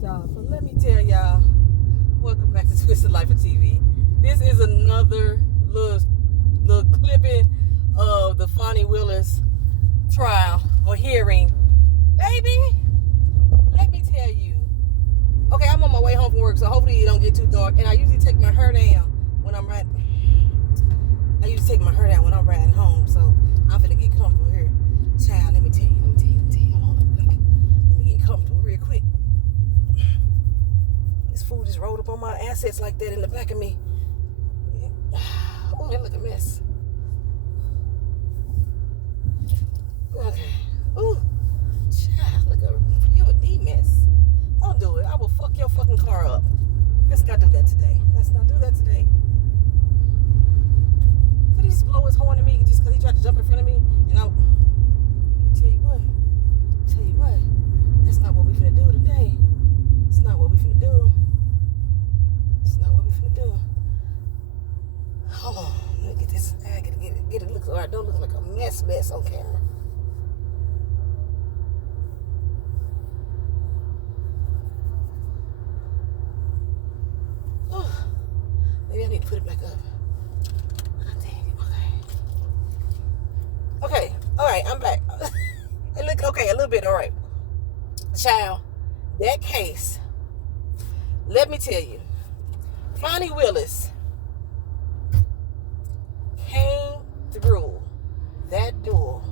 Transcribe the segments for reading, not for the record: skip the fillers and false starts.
y'all. So let me tell y'all, welcome back to Twisted Life of TV. This is another little clipping of the Fani Willis trial or hearing. Baby, let me tell you. Okay, I'm on my way home from work, so hopefully it don't get too dark. And I usually take my hair down when I'm riding. I usually take my hair down when I'm riding home, so I'm finna get comfortable here. Child, let me tell you. Hold on, let me get comfortable real quick. This food just rolled up on my assets like that in the back of me. Oh, that look a mess. Okay. Ooh, child, look at you a D mess. Don't do it. I will fuck your fucking car up. Let's not do that today. Did he just blow his horn at me just because he tried to jump in front of me? And I'll tell you what. That's not what we finna do today. It's not what we finna do. Hold on. Let me get this. I gotta get it. Look alright. Don't look like a mess on camera. Oh, maybe I need to put it back up. God dang it. Okay. Alright, I'm back. It look okay, a little bit, alright. Child, that case, let me tell you, Fani Willis came through that door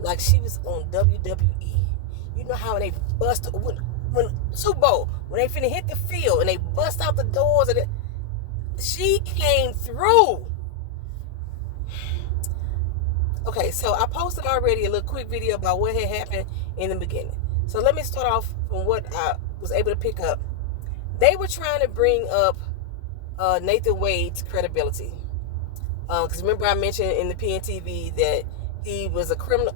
like she was on WWE. You know how when they bust, when Super Bowl, when they finna hit the field and they bust out the doors, and she came through. Okay, so I posted already a little quick video about what had happened in the beginning. So let me start off from what I was able to pick up. They were trying to bring up Nathan Wade's credibility. Because remember I mentioned in the PNTV that he was a criminal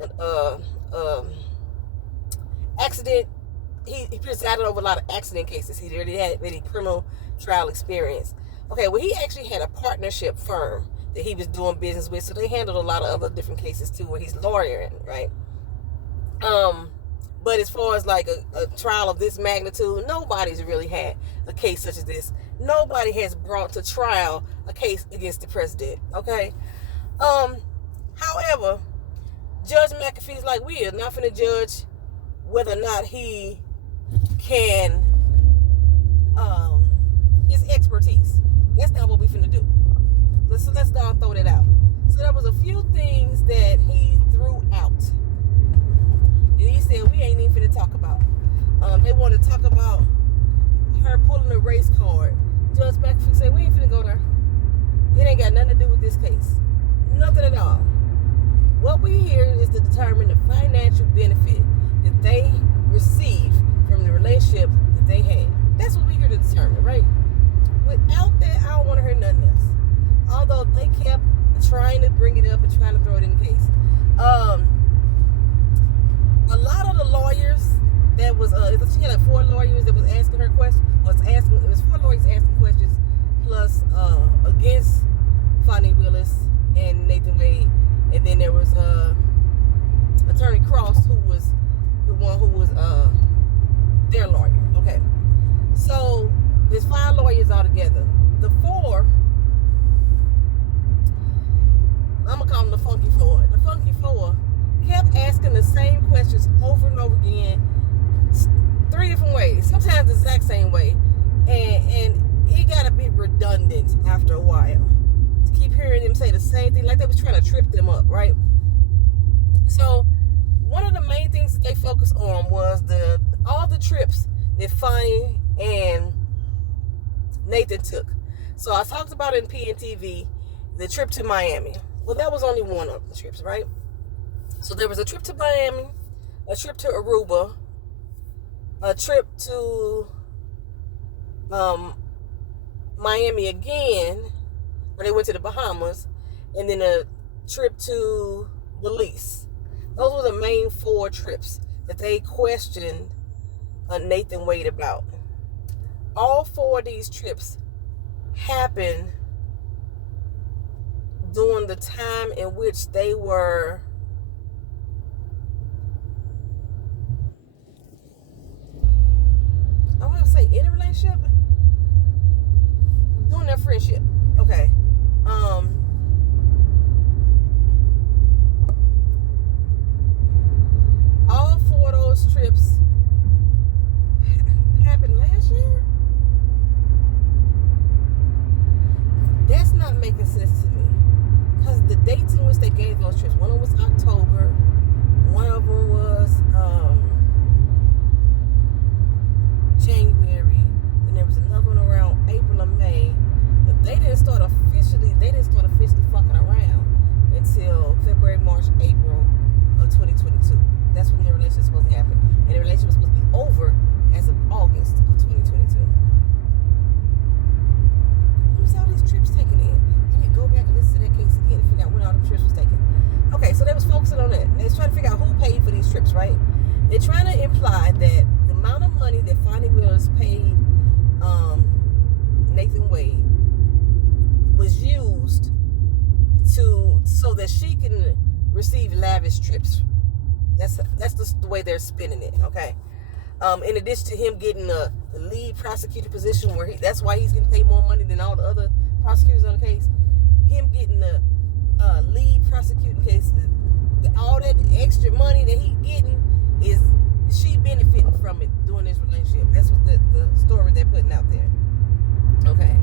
accident. He presided over a lot of accident cases. He already had any criminal trial experience. Okay, well, he actually had a partnership firm that he was doing business with, so they handled a lot of other different cases too where he's lawyering, right? But as far as like a trial of this magnitude, nobody's really had a case such as this. Nobody has brought to trial a case against the president, okay? However, Judge McAfee's like, we are not finna judge whether or not he can, his expertise. That's not what we finna do. Let's go and throw that out. So there was a few things that he threw out. And he said, we ain't even finna talk about. They want to talk about her pulling a race card. Judge McAfee said, we ain't finna go there. It ain't got nothing to do with this case. Nothing at all. What we here is to determine the financial benefit that they received from the relationship that they had. That's what we here to determine, right? Without that, I don't want to hear nothing else. Although they kept trying to bring it up and trying to throw it in the case. A lot of the lawyers that was, she had like 4 lawyers that was asking her questions, it was 4 lawyers asking questions, plus against Fani Willis and Nathan Wade. And then there was Attorney Cross, who was the one who was their lawyer. Okay. So there's 5 lawyers altogether. The 4, I'm gonna call them the Funky 4. The Funky 4 kept asking the same questions over and over again, 3 different ways, sometimes the exact same way, and it got a bit redundant after a while to keep hearing them say the same thing, like they was trying to trip them up, right? So one of the main things that they focused on was all the trips that Fani and Nathan took. So I talked about it in PNTV, the trip to Miami. Well, that was only one of the trips, right? So there was a trip to Miami, a trip to Aruba, a trip to Miami again, where they went to the Bahamas, and then a trip to Willis. Those were the main 4 trips that they questioned Nathan Wade about. All 4 of these trips happened during the time in which they were that she can receive lavish trips. That's the way they're spinning it, okay? In addition to him getting the lead prosecutor position, that's why he's getting paid more money than all the other prosecutors on the case. Him getting the lead prosecuting case, all that extra money that he's getting is she benefiting from it during this relationship. That's what the story they're putting out there. Okay.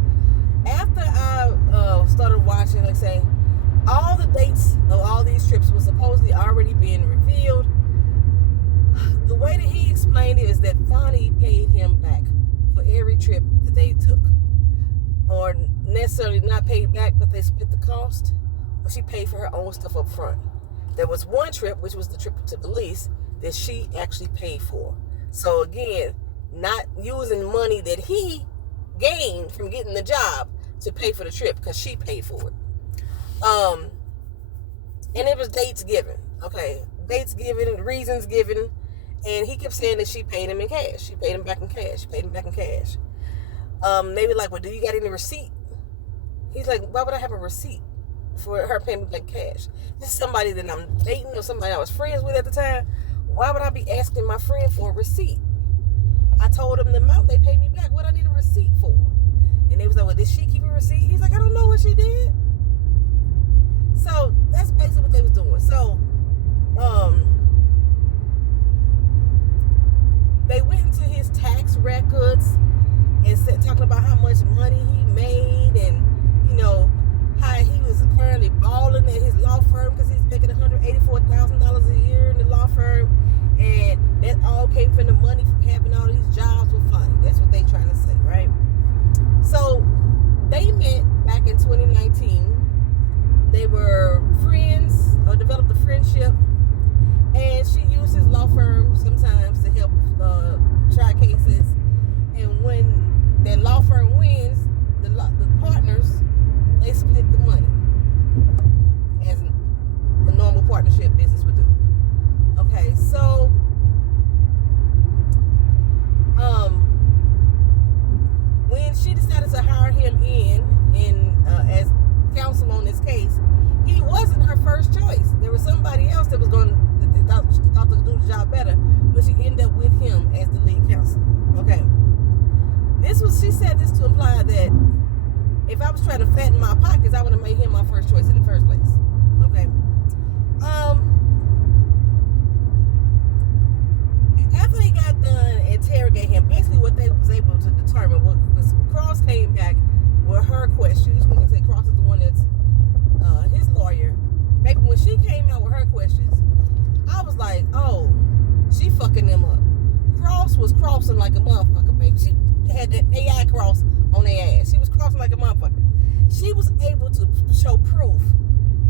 After I started watching, like I say, all the dates of all these trips was supposedly already being revealed. The way that he explained it is that Fani paid him back for every trip that they took. Or necessarily not paid back, but they split the cost. Or she paid for her own stuff up front. There was one trip, which was the trip to Belize, that she actually paid for. So again, not using money that he gained from getting the job to pay for the trip, because she paid for it. And it was dates given. Okay, dates given, reasons given, and he kept saying that she paid him in cash. She paid him back in cash. She paid him back in cash. They were like, well, do you got any receipt? He's like, why would I have a receipt for her paying me like cash? This is somebody that I'm dating or somebody I was friends with at the time. Why would I be asking my friend for a receipt? I told them the amount they paid me back. What I need a receipt for? And they was like, well, did she keep a receipt? He's like, I don't know what she did. So that's basically what they was doing. So they went into his tax records and talking about how much money he made, and how he was apparently balling at his law firm because he's making $184,000 a year in the law firm, and that all came from the money from having all these jobs with Fani. That's what they trying to say, right? So they met back in 2019. They were friends, or developed a friendship, and she used his law firm sometimes to help try cases. And when that law firm wins, the partners, they split the money, as a normal partnership business would do. Okay, so when she decided to hire him in as counsel on this case, he wasn't her first choice. There was somebody else that was thought to do the job better, but she ended up with him as the lead counsel. Okay. She said this to imply that if I was trying to fatten my pockets, I would have made him my first choice in the first place. Okay. After they got done interrogating him, basically what they was able to determine was Cross came back with her questions. When I say Cross is the one that's his lawyer. Baby, when she came out with her questions, I was like, oh, she fucking them up. Cross was crossing like a motherfucker, baby. She had that AI cross on their ass. She was crossing like a motherfucker. She was able to show proof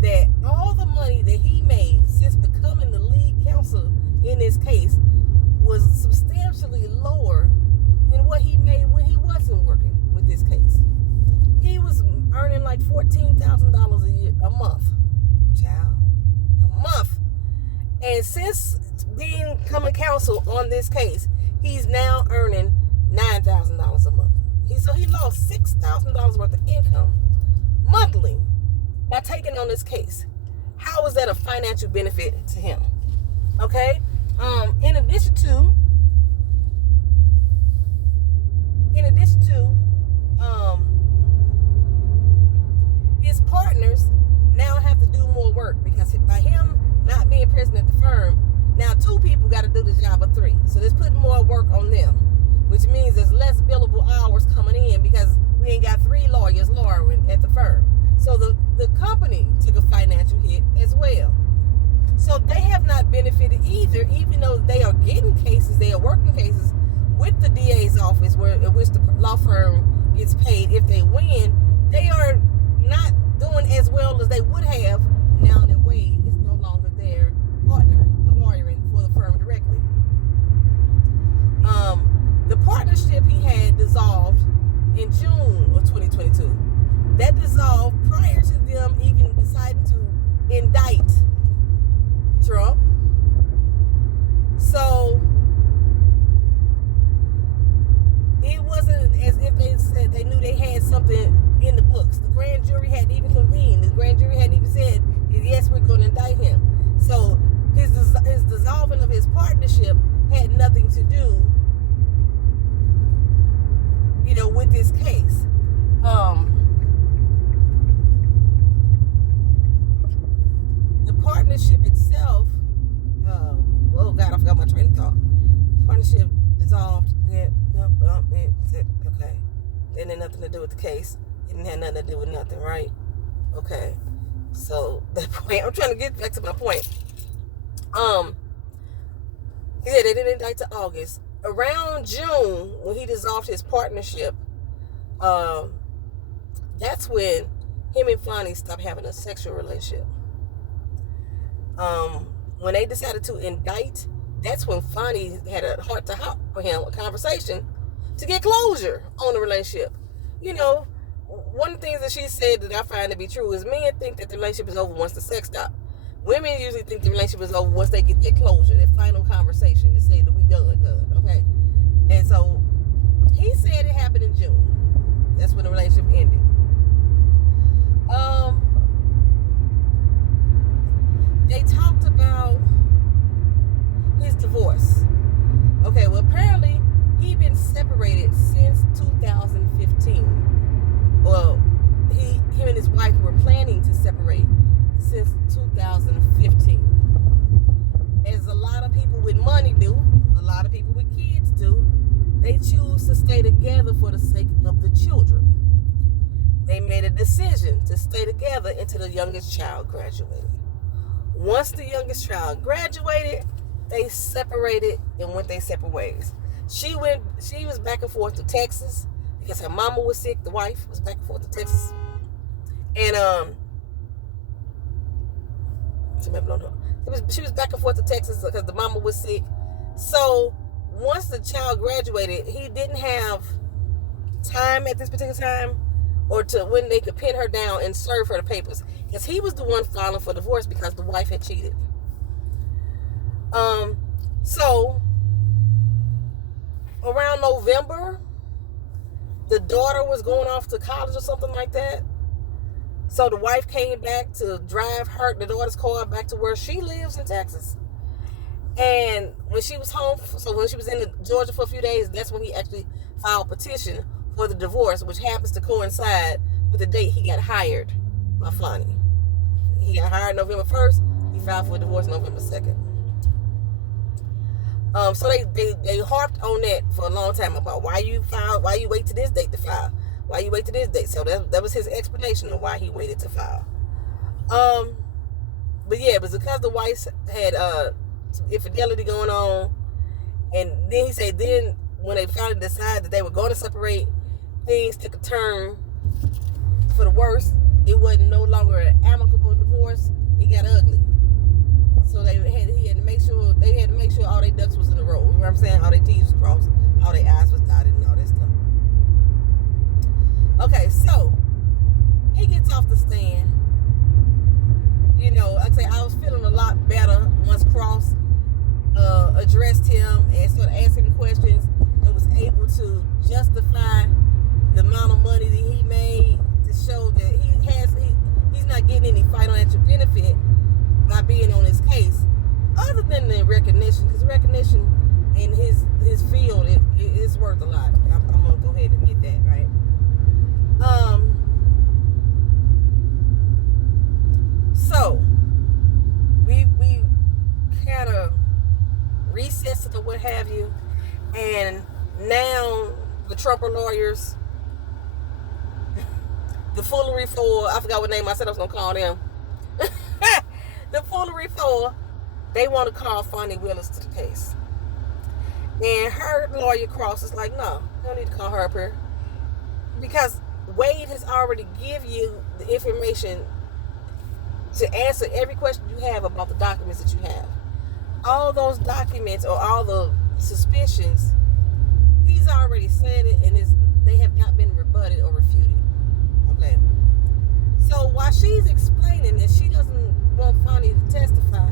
that all the money that he made since becoming the lead counsel in this case was substantially lower than what he made when he wasn't working with this case. He was earning like $14,000 a month. Child. A month. And since becoming counsel on this case, he's now earning $9,000 a month. So he lost $6,000 worth of income monthly by taking on this case. How is that a financial benefit to him? Okay? In addition to his partners now have to do more work, because by him not being present at the firm, now 2 people got to do the job of 3. So there's putting more work on them, which means there's less billable hours coming in because we ain't got 3 lawyers lawyering at the firm. So the company took a financial hit as well. So they have not benefited either, even though they are getting cases, they are working cases with the DA's office, in which the law firm gets paid if they win. They are not doing as well as they would have now that Wade is no longer their partner, lawyering for the firm directly. The partnership he had dissolved in June of 2022. That dissolved prior to them even deciding to indict Trump. So it wasn't as if they said they knew they had something in the books. The grand jury hadn't even convened. The grand jury hadn't even said it yes, we're going to indict him. So his dissolving of his partnership had nothing to do, with this case. The partnership itself, oh God, I forgot my train of thought. Partnership dissolved. Yeah, okay. It had nothing to do with the case. It didn't have nothing to do with nothing, right? Okay. So that point, I'm trying to get back to my point. Yeah, they didn't indict to August. Around June, when he dissolved his partnership, that's when him and Fani stopped having a sexual relationship. When they decided to indict, that's when Fani had a heart-to-heart with him, a conversation to get closure on the relationship. One of the things that she said that I find to be true is men think that the relationship is over once the sex stops. Women usually think the relationship is over once they get their closure, their final conversation. They say that we done, okay? And so he said it happened in June. That's when the relationship ended. They talked about his divorce. Okay, well, apparently he'd been separated since 2015. Well, him and his wife were planning to separate since 2015. As a lot of people with money do, a lot of people with kids do, they choose to stay together for the sake of the children. They made a decision to stay together until the youngest child graduated. Once the youngest child graduated, they separated and went their separate ways. She was back and forth to Texas because her mama was sick. The wife was back and forth to Texas. And she was back and forth to Texas because the mama was sick. So once the child graduated, he didn't have time at this particular time or to when they could pin her down and serve her the papers, because he was the one filing for divorce because the wife had cheated. So around November, the daughter was going off to college or something like that. So the wife came back to drive the daughter's car back to where she lives in Texas. And when she was home, so when she was in Georgia for a few days, that's when he actually filed a petition for the divorce, which happens to coincide with the date he got hired by Fani. He got hired November 1st. He filed for a divorce November 2nd. So they harped on that for a long time about why you wait to this date to file. Why you wait to this date? So that was his explanation of why he waited to file. But yeah, it was because the wife had some infidelity going on, and then he said when they finally decided that they were going to separate, things took a turn for the worse. It wasn't no longer an amicable divorce. It got ugly. So they had to make sure all their ducks was in a row. You know what I'm saying? All their T's was crossed, all their I's was dotted, and all that stuff. Okay, so he gets off the stand. Like I say, I was feeling a lot better once Cross addressed him and started asking him questions and was able to justify the amount of money that he made to show that he's not getting any financial benefit by being on his case, other than the recognition, because recognition in his field it's worth a lot. I'm gonna go ahead and admit that, right? So we kind of recessed or what have you, and now the Trumper lawyers, the foolery for, I forgot what name I said I was gonna call them. The foolery for, they want to call Fani Willis to the case. And her lawyer Cross is like, no, you don't need to call her up here, because Wade has already give you the information to answer every question you have about the documents that you have. All those documents or all the suspicions, he's already said it, and they have not been rebutted or refuted. Okay. So while she's explaining that she doesn't want Fani to testify,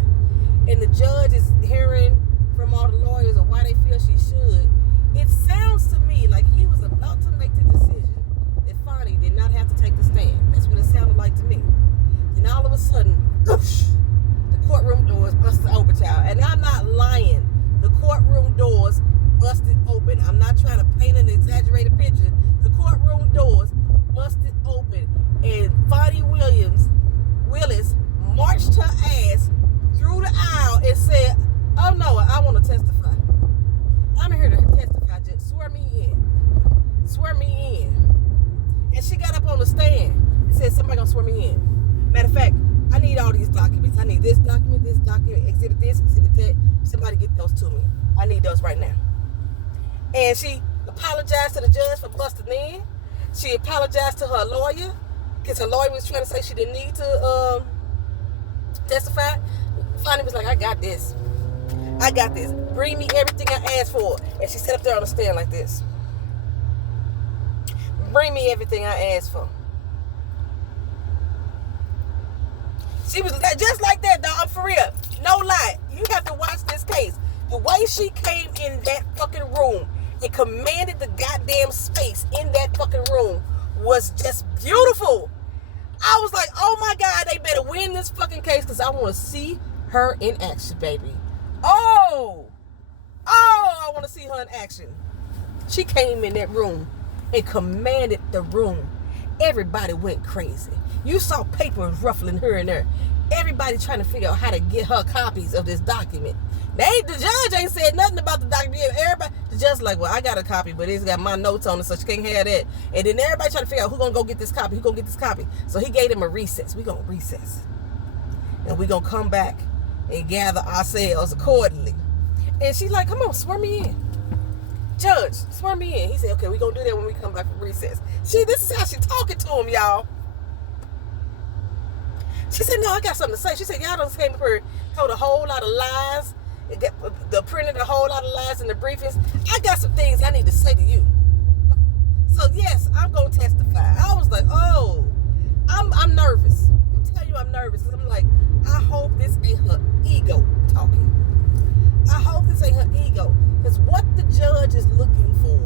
and the judge is hearing from all the lawyers of why they feel she should, it sounds to me like he was about to make the decision that Fani did not have to take the stand. That's what it sounded like to me. And all of a sudden, whoosh, exaggerated picture. The courtroom doors busted open, and Fani Willis marched her ass through the aisle and said, "Oh no, I want to testify. I'm here to testify. Just swear me in. Swear me in." And she got up on the stand and said, "Somebody gonna swear me in. Matter of fact, I need all these documents. I need this document, exhibit this, exhibit that. Somebody get those to me. I need those right now." And she apologized to the judge for busting in. She apologized to her lawyer because her lawyer was trying to say she didn't need to testify. Fani was like, "I got this. I got this. Bring me everything I asked for." And she sat up there on the stand like this. "Bring me everything I asked for." She was just like that, dog. For real. No lie. You have to watch this case. The way she came in that fucking room and commanded the goddamn space in that fucking room was just beautiful. I was like, oh my God, they better win this fucking case because I want to see her in action, baby. Oh, I want to see her in action. She came in that room and commanded the room. Everybody went crazy. You saw papers ruffling here and there. Everybody trying to figure out how to get her copies of this document. The judge ain't said nothing about the document. Everybody, the judge like, well, I got a copy, but it's got my notes on it, so she can't have that. And then everybody trying to figure out who's going to go get this copy, So he gave them a recess. We're going to recess. And we're going to come back and gather ourselves accordingly. And she's like, come on, swear me in. Judge, swear me in. He said, okay, we're going to do that when we come back from recess. This is how she talking to him, y'all. She said, no, I got something to say. She said, y'all done came up here, told a whole lot of lies, printed a whole lot of lies in the briefings. I got some things I need to say to you. So yes, I'm going to testify. I was like, oh, I'm nervous. I'm telling you I'm nervous because I'm like, I hope this ain't her ego talking. I hope this ain't her ego. Because what the judge is looking for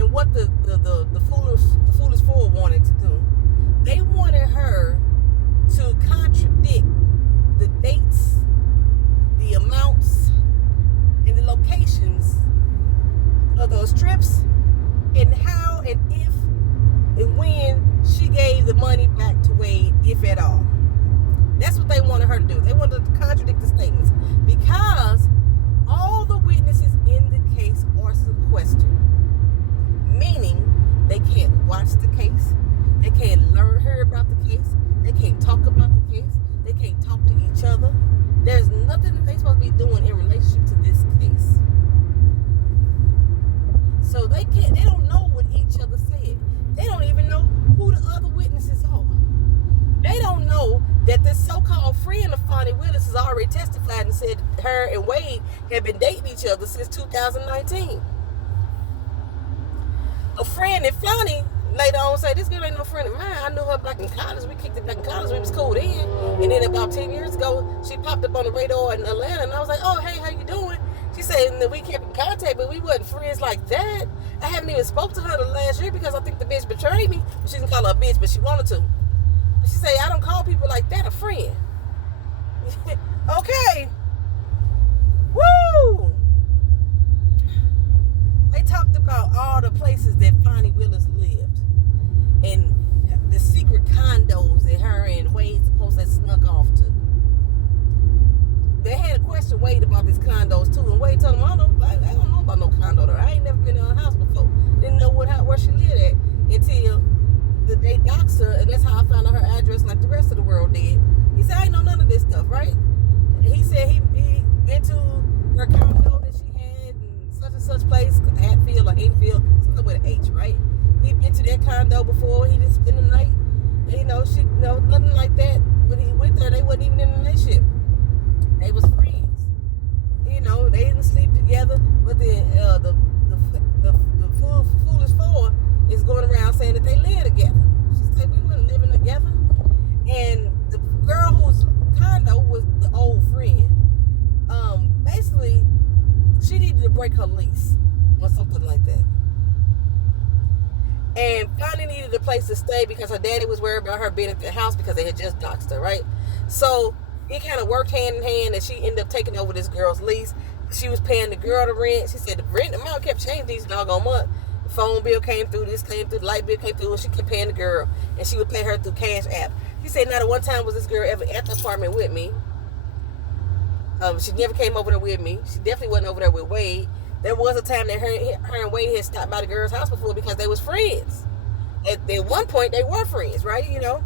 and what the foolish fool wanted to do, they wanted her to contradict the dates, the amounts, and the locations of those trips, and how and if and when she gave the money back to Wade, if at all. That's what they wanted her to do. They wanted to contradict the statements because all the witnesses in the case are sequestered, meaning they can't watch the case. They can't hear about the case. They can't talk about the case. They can't talk to each other. There's nothing that they're supposed to be doing in relationship to this case. So they don't know what each other said. They don't even know who the other witnesses are. They don't know that this so-called friend of Fani Willis has already testified and said her and Wade have been dating each other since 2019. A friend that Fani later on say, this girl ain't no friend of mine. I knew her back in college. We kicked it back in college. We was cool then. And then about 10 years ago, she popped up on the radar in Atlanta. And I was like, oh, hey, how you doing? She said that we kept in contact, but we wasn't friends like that. I haven't even spoke to her the last year because I think the bitch betrayed me. She didn't call her a bitch, but she wanted to. But she said, I don't call people like that a friend. Okay. Woo! They talked about all the places that Fani Willis lived and the secret condos that her and Wade supposed to have snuck off to. They had a question Wade about these condos too, and Wade told him, I don't know about no condo there. I ain't never been in her house before. Didn't know where she lived at until they doxed her, and that's how I found out her address like the rest of the world did. He said, I ain't know none of this stuff, right? And he said he been to her condo that she had in such and such place, Hatfield or Hatefield, something with an H, right? He'd been to that condo before. He just spent the night. And, nothing like that. When he went there, they wasn't even in a relationship. They was friends. They didn't sleep together. But the foolish four is going around saying that they live together. She said we weren't living together. And the girl whose condo was the old friend, basically, she needed to break her lease or something like that. And Fani needed a place to stay because her daddy was worried about her being at the house because they had just doxed her, right? So it kind of worked hand in hand, and she ended up taking over this girl's lease. She was paying the girl the rent. She said the rent amount kept changing these doggone months. The phone bill came through, this came through, the light bill came through, and she kept paying the girl. And she would pay her through Cash App. She said not at one time was this girl ever at the apartment with me. She never came over there with me. She definitely wasn't over there with Wade. There was a time that her and Wade had stopped by the girl's house before because they was friends. At one point, they were friends, right? You know.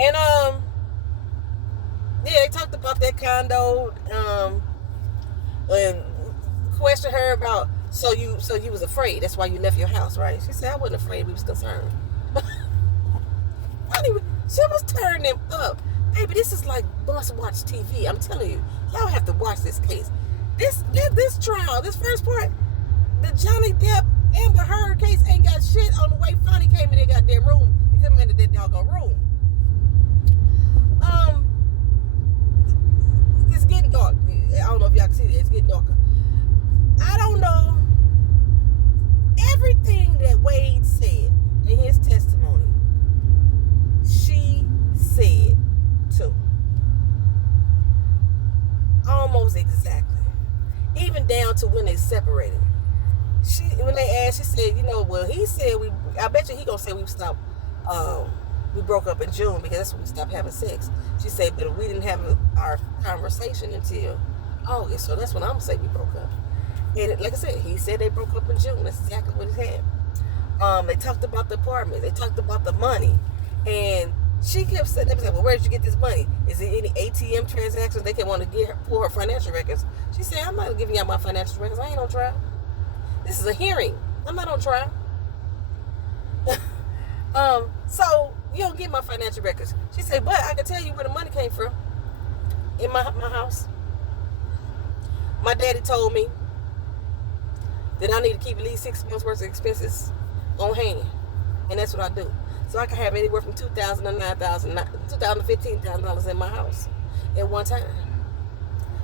And yeah, they talked about that condo. And questioned her about so you was afraid. That's why you left your house, right? She said I wasn't afraid. We was concerned. She was turning him up. Baby, this is like must-watch TV. I'm telling you. Y'all have to watch this case. This trial, this first part, the Johnny Depp Amber Heard case ain't got shit on the way Fani came in that goddamn room. He come into that doggone room. It's getting dark. I don't know if y'all can see that. It's getting darker. I don't know. Everything that Wade said in his testimony, she said too. Almost exactly. Even down to when they separated. When they asked, she said, you know, well, he said I bet you he gonna say we broke up in June because that's when we stopped having sex. She said, but we didn't have our conversation until August, so that's when I'm gonna say we broke up. And like I said, he said they broke up in June. That's exactly what he had. They talked about the apartment. They talked about the money, and she kept saying, well, where did you get this money? Is it any ATM transactions? They can want to pull her financial records. She said, I'm not giving y'all my financial records. I ain't on trial. This is a hearing. I'm not on trial. So you don't get my financial records. She said, but I can tell you where the money came from in my house. My daddy told me that I need to keep at least 6 months worth of expenses on hand. And that's what I do. So I can have anywhere from $2,000 to $2,000 to $15,000 in my house at one time.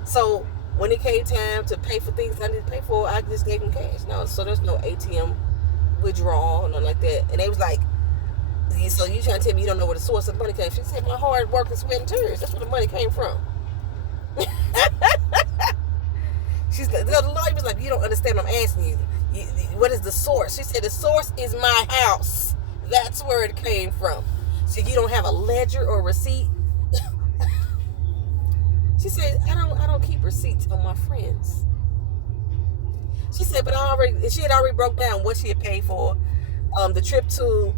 So when it came time to pay for things I needed to pay for, I just gave them cash. No, so there's no ATM withdrawal or nothing like that. And they was like, so you trying to tell me you don't know where the source of the money came from? She said, my hard work and sweat and tears. That's where the money came from. The lawyer was like, you don't understand what I'm asking you. What is the source? She said, the source is my house. That's where it came from. So you don't have a ledger or receipt? She said, I don't keep receipts on my friends. She said, but she had already broke down what she had paid for. The trip to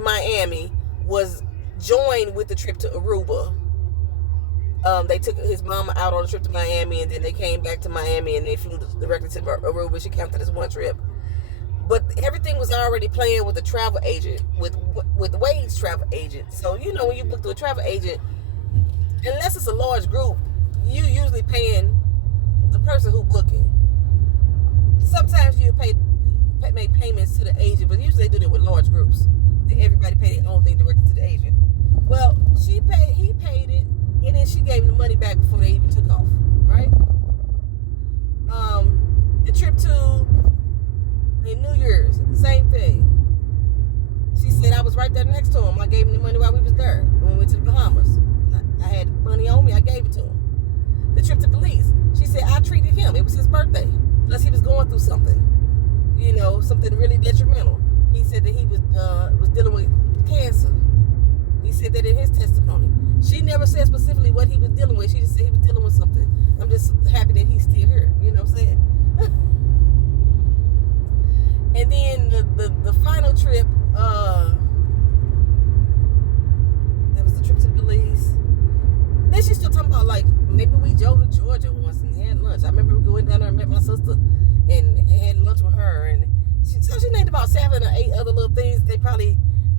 Miami was joined with the trip to Aruba. They took his mama out on a trip to Miami, and then they came back to Miami, and they flew directly to Aruba. She counted as one trip. But everything was already planned with a travel agent, with Wade's travel agent. So, you know, when you book through a travel agent, unless it's a large group, you usually paying the person who booking. Sometimes you make payments to the agent, but usually they do that with large groups. Everybody pay their own thing directly to the agent. Well, he paid it, and then she gave him the money back before they even took off, right? The trip to New Year's, same thing. She said I was right there next to him. I gave him the money while we was there when we went to the Bahamas. I had money on me. I gave it to him. The trip to Belize, she said I treated him. It was his birthday. Plus he was going through something, you know, something really detrimental. He said that he was dealing with cancer. He said that in his testimony. She never said specifically what he was dealing with. She just said he was dealing with something. I'm just happy that he's still here. You know what I'm saying? And then the final trip, there was the trip to Belize. Then she's still talking about, like, maybe we drove to Georgia once and had lunch. I remember we going down there and met my sister and had lunch with her. And she named about 7 or 8 other little things.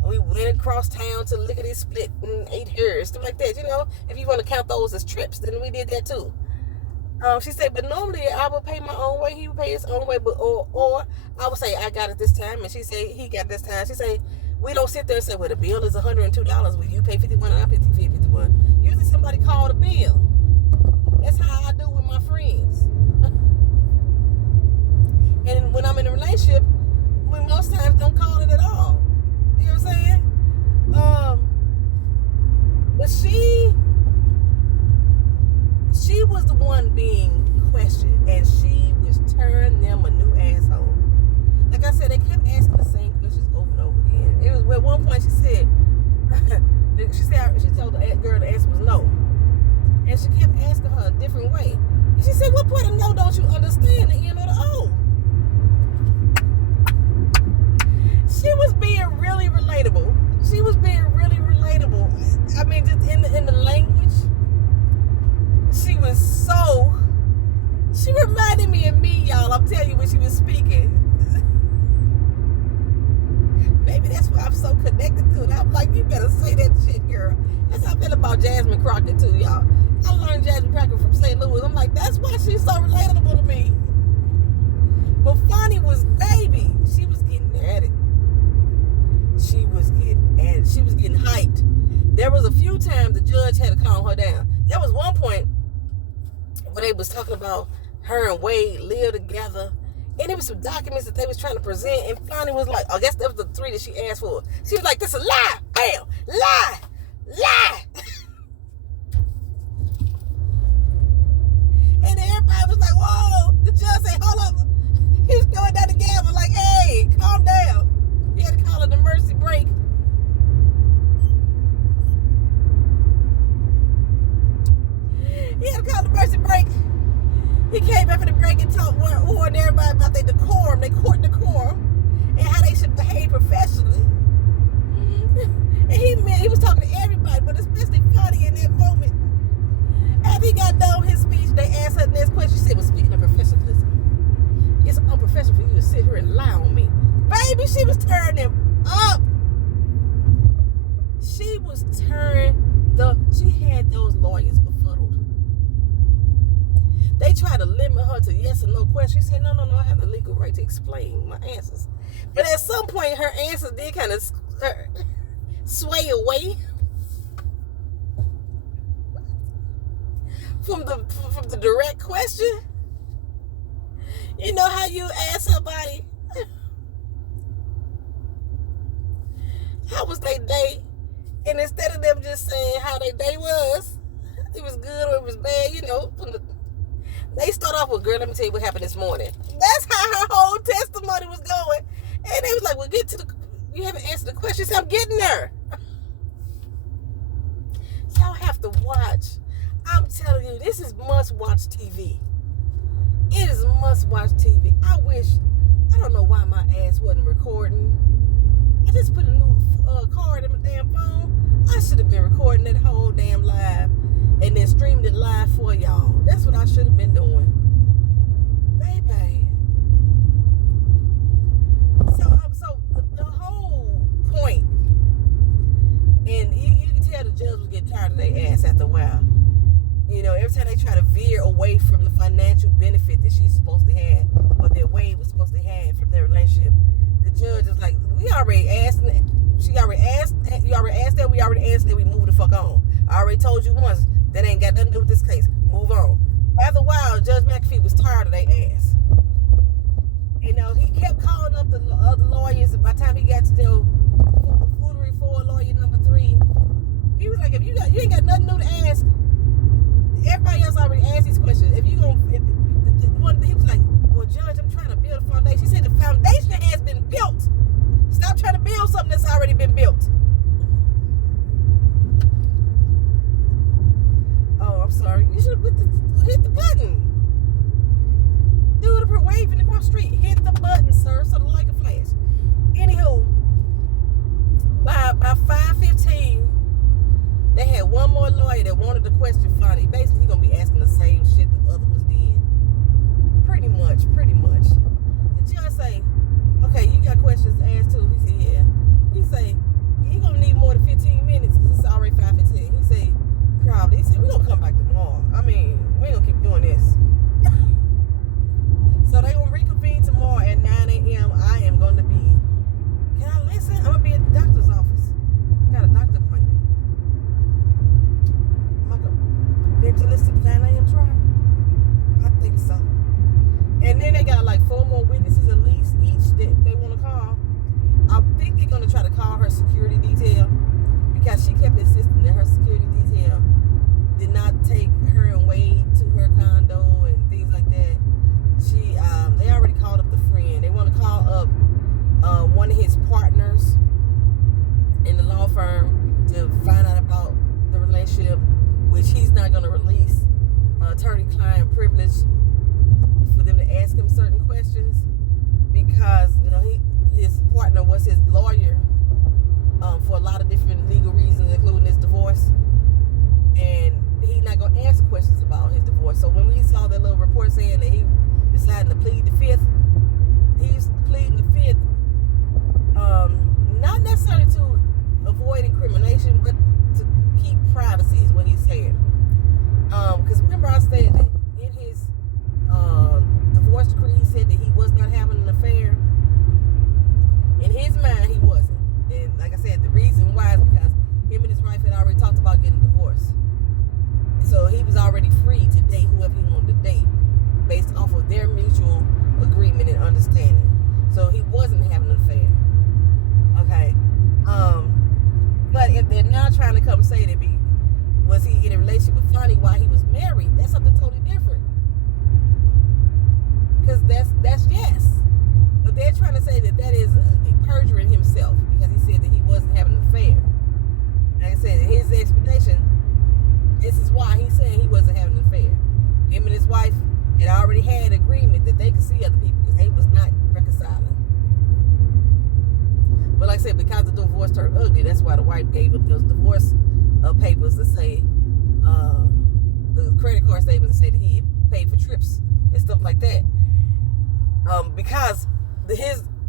We went across town to Lickety Split and ate hers, stuff like that. You know, if you want to count those as trips, then we did that too. She said, but normally I would pay my own way. He would pay his own way, but or I would say I got it this time, and she said he got it this time. She said we don't sit there and say, well, the bill is $102. Well, you pay $51 and I pay $51. Usually somebody call the bill. That's how I do with my friends. And when I'm in a relationship, we most times don't call it at all. You know what I'm saying? But one being questioned, and she was turning them a new asshole. Like I said, they kept asking the same questions over and over again. It was at one point she said, she told the girl the answer was no, and she kept asking her a different way. And she said, "What part of no don't you understand? The N or the O?" She was being really relatable. I mean, just in the language, she reminded me of me, y'all. I'm telling you, when she was speaking. Maybe that's why I'm so connected to it. I'm like, you better say that shit, girl. That's how I feel about Jasmine Crockett, too, y'all. I learned Jasmine Crockett from St. Louis. I'm like, that's why she's so relatable to me. But Fani was baby. She was getting at it. She was getting hyped. There was a few times the judge had to calm her down. There was one point where they was talking about her and Wade live together, and there was some documents that they was trying to present, and Fani was like, I guess that was the 3 that she asked for. She was like, "This is a lie, bam, lie." And then everybody was like, "Whoa!" The judge said, "Hold up." He was going down the gavel like, "Hey, calm down." He had to call it the mercy break. He came back from the break and told warned everybody about their decorum, their court decorum, and how they should behave professionally. And he was talking to everybody, but especially Fani in that moment. After he got done with his speech, they asked her the next question. She said, "Well, speaking of professionalism, it's unprofessional for you to sit here and lie on me." Baby, she was turning him up. She had those lawyers befuddled. They tried to limit her to yes or no questions. She said, no, I have the legal right to explain my answers. But at some point, her answers did kind of sway away from the direct question. You know how you ask somebody, how was their day? And instead of them just saying how their day was, it was good or it was bad, they start off with, "Girl, let me tell you what happened this morning." That's how her whole testimony was going. And they was like, "Well, you haven't answered the question." She said, "I'm getting there." Y'all have to watch. I'm telling you, this is must-watch TV. It is must-watch TV. I don't know why my ass wasn't recording. I just put a new card in my damn phone. I should have been recording that whole damn live and then streamed it live for y'all. That's what I should have been doing. Baby. So the whole point, and you can tell the judge was getting tired of their ass after a while. Every time they try to veer away from the financial benefit that she's supposed to have, or that Wade was supposed to have from their relationship, the judge is like, "We already asked. You already asked that. We already answered that. We move the fuck on. I already told you once. That ain't got nothing to do with this case. Move on." After a while, Judge McAfee was tired of their ass. He kept calling up the other lawyers, and by the time he got to the foolery for lawyer number 3, he was like, "If you ain't got nothing new to ask, everybody else already asked these questions. If you he was like, "Well, Judge, I'm trying to build a foundation." He said, "The foundation has been built. Stop trying to build something that's already been built." Oh, I'm sorry. You should have hit the button. Do it for waving across the street. Hit the button, sir, so the light can flash. Anywho, by 5:15, they had one more lawyer that wanted to question Fani. Basically, he's gonna be asking the same shit the other ones did. Pretty much. The judge say, "Okay, you got questions to ask too?" He said, "Yeah." He say, "You gonna need more than 15 minutes because it's already 5:15. He say, "Probably." He said, "We're gonna come back tomorrow. We ain't gonna keep doing this." So they gonna reconvene tomorrow at 9 a.m. I am gonna be. Can I listen? I'm gonna be at the doctor's office. I got a doctor appointment. Am I gonna be able to listen to 9 a.m. trial? I think so. And then they got like 4 more witnesses at least each that they want to call. I think they're gonna try to call her security detail because she kept insisting that her security detail did not take her and Wade to her condo and things like that. They already called up the friend. They want to call up one of his partners in the law firm to find out about the relationship, which he's not going to release attorney-client privilege for them to ask him certain questions, because his partner was his lawyer for a lot of different legal reasons, including his divorce, and he's not going to answer questions about his divorce. So when we saw that little report saying that he decided to plead the fifth, he's pleading the fifth, not necessarily to avoid incrimination, but to keep privacy is what he's saying. Because remember I said that in his divorce decree, he said that he was not having an affair. In his mind, he wasn't. And like I said, the reason why is because him and his wife had already talked about getting divorced. So he was already free to date whoever he wanted to date based off of their mutual agreement and understanding. So he wasn't having an affair. Okay. But if they're now trying to come say that was he in a relationship with Fani while he was married, that's something totally different. Because that's yes. But they're trying to say that is perjuring himself, because he said that he wasn't having an affair. Like I said, in his explanation, this is why he's saying he wasn't having an affair. Him and his wife had already had agreement that they could see other people because they was not reconciling. But like I said, because the divorce turned ugly, that's why the wife gave up those divorce papers to say, the credit card statements to say that he had paid for trips and stuff like that. Because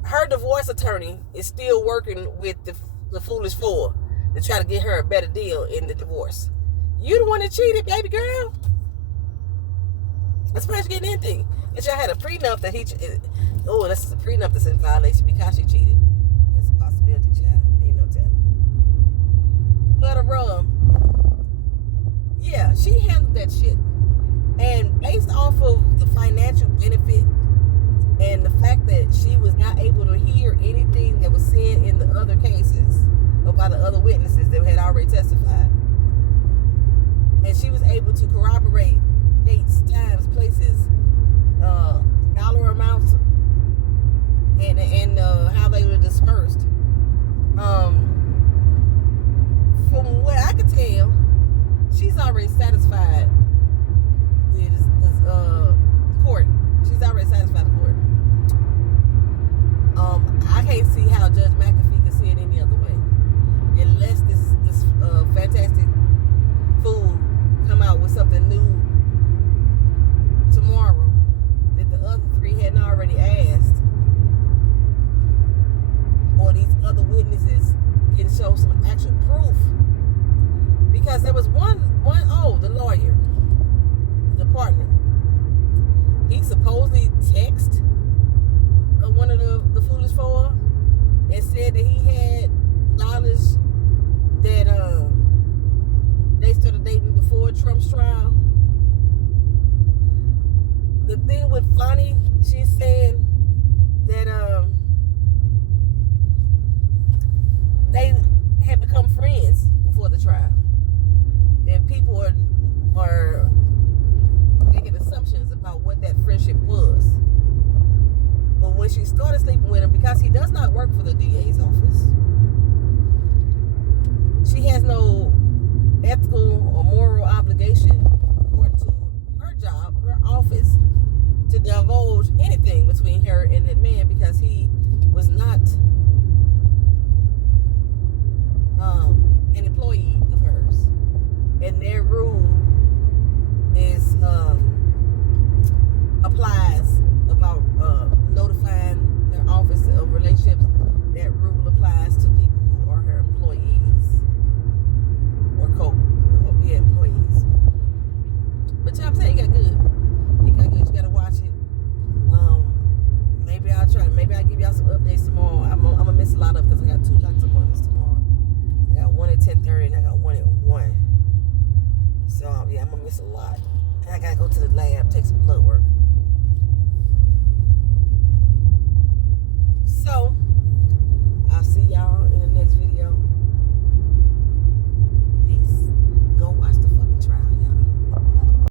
her divorce attorney is still working with the Foolish Four to try to get her a better deal in the divorce. You the one that cheated, baby girl. That's why she's getting anything. And y'all had a prenup that this is a prenup that's in violation because she cheated. That's a possibility, child. Ain't no telling. But yeah, she handled that shit. And based off of the financial benefit and the fact that she was not able to hear anything that was said in the other cases or by the other witnesses that had already testified, and she was able to corroborate dates, times, places, dollar amounts, and how they were dispersed. From what I could tell, she's already satisfied the court. She's already satisfied the court. I can't see how Judge McAfee can see it any other way, unless this fantastic fool come out with something new tomorrow that the other three hadn't already asked, or these other witnesses can show some actual proof. Because there was the lawyer, the partner, he supposedly texted one of the Foolish Four and said that he had knowledge that they started dating before Trump's trial. The thing with Fani, she's saying that they had become friends before the trial, and people are making assumptions about what that friendship was. But when she started sleeping with him, because he does not work for the DA's office, she has no ethical or moral obligation, according to her job, her office, to divulge anything between her and that man, because he was not an employee of hers. And their rule is applies about notifying their office of relationships. That rule applies to people who are her employees or employees. But y'all saying you got good. You gotta watch it. Maybe I'll give y'all some updates tomorrow. I'm gonna miss a lot of, because I got 2 doctor's appointments tomorrow. I got one at 10:30 and I got one at 1. So yeah, I'm gonna miss a lot. And I gotta go to the lab, take some blood work.